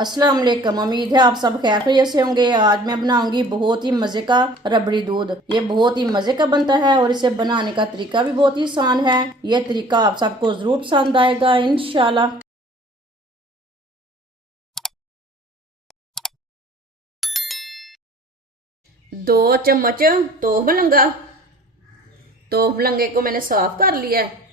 अस्सलाम वालेकुम। उम्मीद है आप सब खैर खैरियत से होंगे। आज मैं बनाऊंगी बहुत ही मज़े का रबड़ी दूध। ये बहुत ही मज़े का बनता है और इसे बनाने का तरीका भी बहुत ही आसान है। ये तरीका आप सबको ज़रूर पसंद आएगा इंशाल्लाह। 2 चम्मच तोफ मलंगा। तोफ मलंगे को मैंने साफ कर लिया है।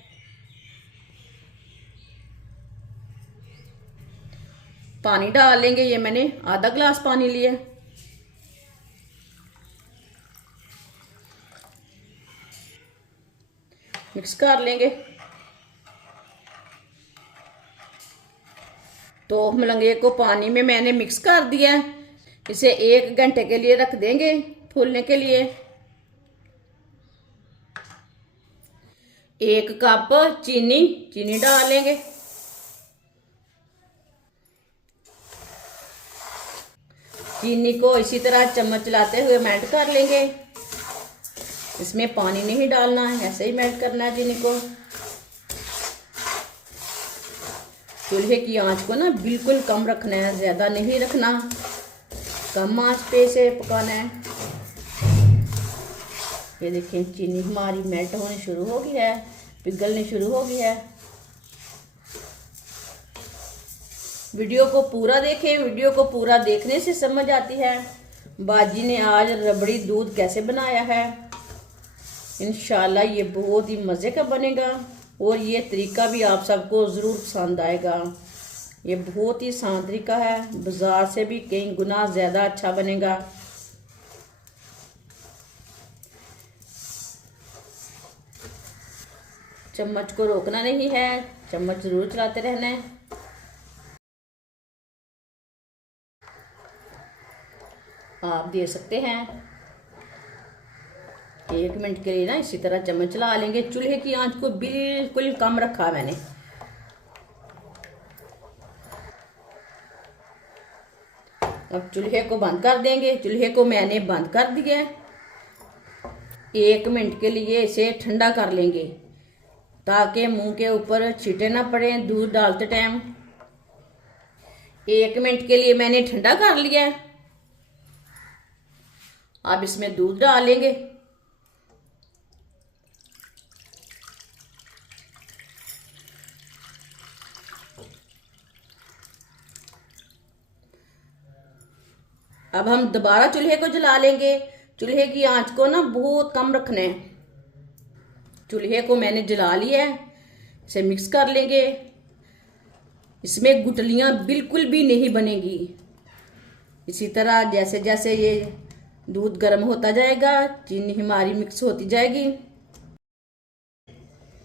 पानी डाल लेंगे। ये मैंने आधा गिलास पानी लिया। मिक्स कर लेंगे। तो मलंगे को पानी में मैंने मिक्स कर दिया है। इसे 1 घंटे के लिए रख देंगे फूलने के लिए। 1 कप चीनी डाल लेंगे। चीनी को इसी तरह चम्मच चलाते हुए मेल्ट कर लेंगे। इसमें पानी नहीं डालना है, ऐसे ही मेल्ट करना है चीनी को। चूल्हे की आंच को ना बिल्कुल कम रखना है, ज़्यादा नहीं रखना। कम आंच पे इसे पकाना है। ये देखें चीनी हमारी मेल्ट होनी शुरू हो गई है, पिघलनी शुरू हो गई है। वीडियो को पूरा देखें। वीडियो को पूरा देखने से समझ आती है बाजी ने आज रबड़ी दूध कैसे बनाया है। इंशाल्लाह ये बहुत ही मज़े का बनेगा और ये तरीका भी आप सबको ज़रूर पसंद आएगा। ये बहुत ही आसान तरीका है, बाज़ार से भी कई गुना ज़्यादा अच्छा बनेगा। चम्मच को रोकना नहीं है, चम्मच ज़रूर चलाते रहना है। आप दे सकते हैं 1 मिनट के लिए ना इसी तरह चम्मच चला लेंगे। चूल्हे की आंच को बिल्कुल कम रखा मैंने। अब चूल्हे को बंद कर देंगे। चूल्हे को मैंने बंद कर दिया। 1 मिनट के लिए इसे ठंडा कर लेंगे ताकि मुंह के ऊपर छींटे ना पड़े दूध डालते टाइम। 1 मिनट के लिए मैंने ठंडा कर लिया। अब इसमें दूध डालेंगे। अब हम दोबारा चूल्हे को जला लेंगे। चूल्हे की आंच को ना बहुत कम रखना है। चूल्हे को मैंने जला लिया है। इसे मिक्स कर लेंगे। इसमें गुठलियां बिल्कुल भी नहीं बनेगी। इसी तरह जैसे जैसे ये दूध गर्म होता जाएगा चीनी हमारी मिक्स होती जाएगी।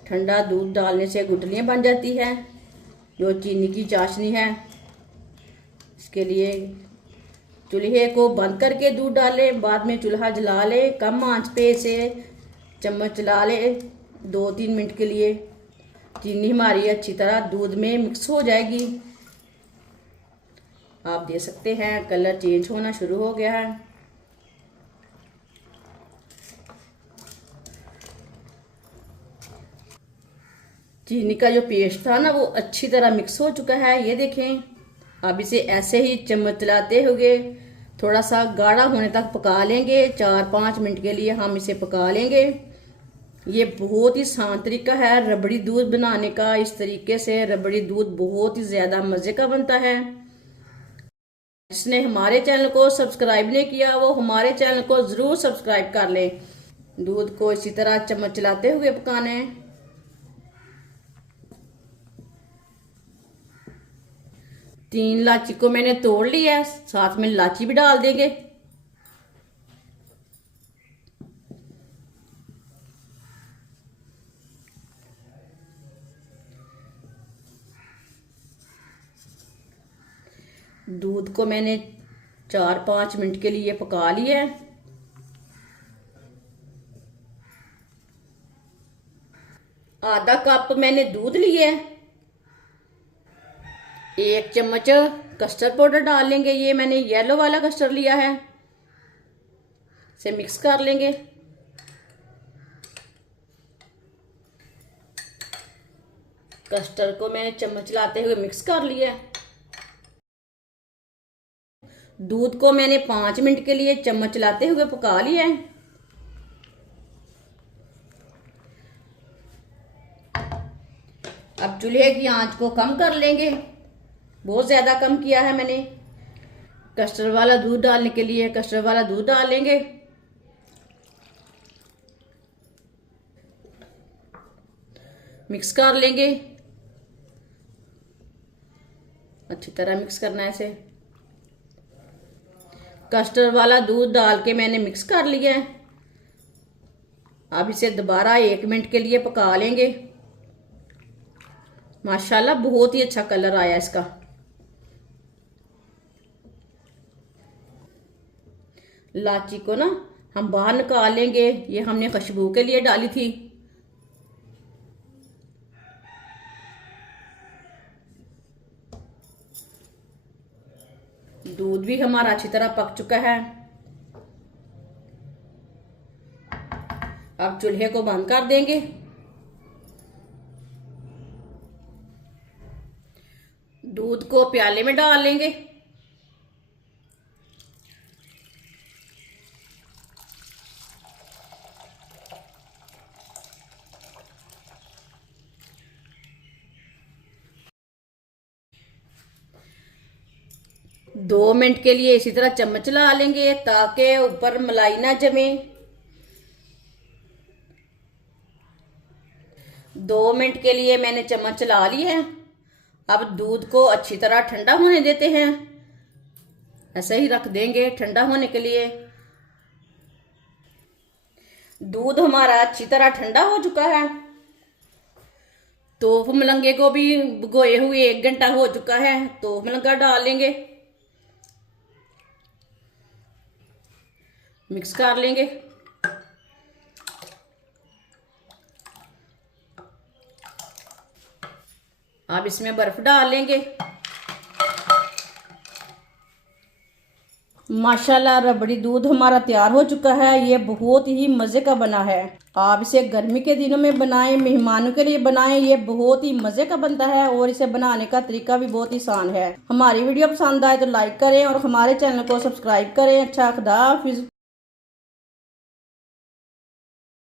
ठंडा दूध डालने से गुठलियां बन जाती है जो चीनी की चाशनी है। इसके लिए चूल्हे को बंद करके दूध डालें, बाद में चूल्हा जला ले, कम आंच पे इसे चम्मच चला ले 2-3 मिनट के लिए। चीनी हमारी अच्छी तरह दूध में मिक्स हो जाएगी। आप देख सकते हैं कलर चेंज होना शुरू हो गया है। चीनी का जो पेस्ट था ना वो अच्छी तरह मिक्स हो चुका है। ये देखें। अब इसे ऐसे ही चम्मच चलाते हुए थोड़ा सा गाढ़ा होने तक पका लेंगे। 4-5 मिनट के लिए हम इसे पका लेंगे। ये बहुत ही आसान तरीका है रबड़ी दूध बनाने का। इस तरीके से रबड़ी दूध बहुत ही ज़्यादा मज़े का बनता है। जिसने हमारे चैनल को सब्सक्राइब नहीं किया वो हमारे चैनल को ज़रूर सब्सक्राइब कर लें। दूध को इसी तरह चम्मच चलाते हुए पकाना है। 3 इलायची को मैंने तोड़ लिया है, साथ में इलायची भी डाल देंगे। दूध को मैंने 4-5 मिनट के लिए पका लिया है। आधा कप मैंने दूध लिया है। 1 चम्मच कस्टर्ड पाउडर डाल लेंगे। ये मैंने येलो वाला कस्टर्ड लिया है। इसे मिक्स कर लेंगे। कस्टर्ड को मैंने चम्मच चलाते हुए मिक्स कर लिया है। दूध को मैंने 5 मिनट के लिए चम्मच चलाते हुए पका लिया है। अब चूल्हे की आंच को कम कर लेंगे, बहुत ज्यादा कम किया है मैंने। कस्टर्ड वाला दूध डालने के लिए कस्टर्ड वाला दूध डाल लेंगे। मिक्स कर लेंगे, अच्छी तरह मिक्स करना है इसे। कस्टर्ड वाला दूध डाल के मैंने मिक्स कर लिया है। अब इसे दोबारा 1 मिनट के लिए पका लेंगे। माशाल्लाह बहुत ही अच्छा कलर आया इसका। इलायची को ना हम बाहर निकाल लेंगे, ये हमने खुशबू के लिए डाली थी। दूध भी हमारा अच्छी तरह पक चुका है। अब चूल्हे को बंद कर देंगे। दूध को प्याले में डाल लेंगे। दो मिनट के लिए इसी तरह चम्मच चला लेंगे ताकि ऊपर मलाई ना जमे। 2 मिनट के लिए मैंने चम्मच चला ली है। अब दूध को अच्छी तरह ठंडा होने देते हैं, ऐसे ही रख देंगे ठंडा होने के लिए। दूध हमारा अच्छी तरह ठंडा हो चुका है। तो मलंगे को भी भिगोए हुए 1 घंटा हो चुका है, तो मलंगा डाल लेंगे, मिक्स कर लेंगे। अब इसमें बर्फ डाल लेंगे। माशाल्लाह रबड़ी दूध हमारा तैयार हो चुका है। ये बहुत ही मज़े का बना है। आप इसे गर्मी के दिनों में बनाएं, मेहमानों के लिए बनाएं, ये बहुत ही मज़े का बनता है और इसे बनाने का तरीका भी बहुत ही आसान है। हमारी वीडियो पसंद आए तो लाइक करें और हमारे चैनल को सब्सक्राइब करें। अच्छा, खुदा हाफिज़।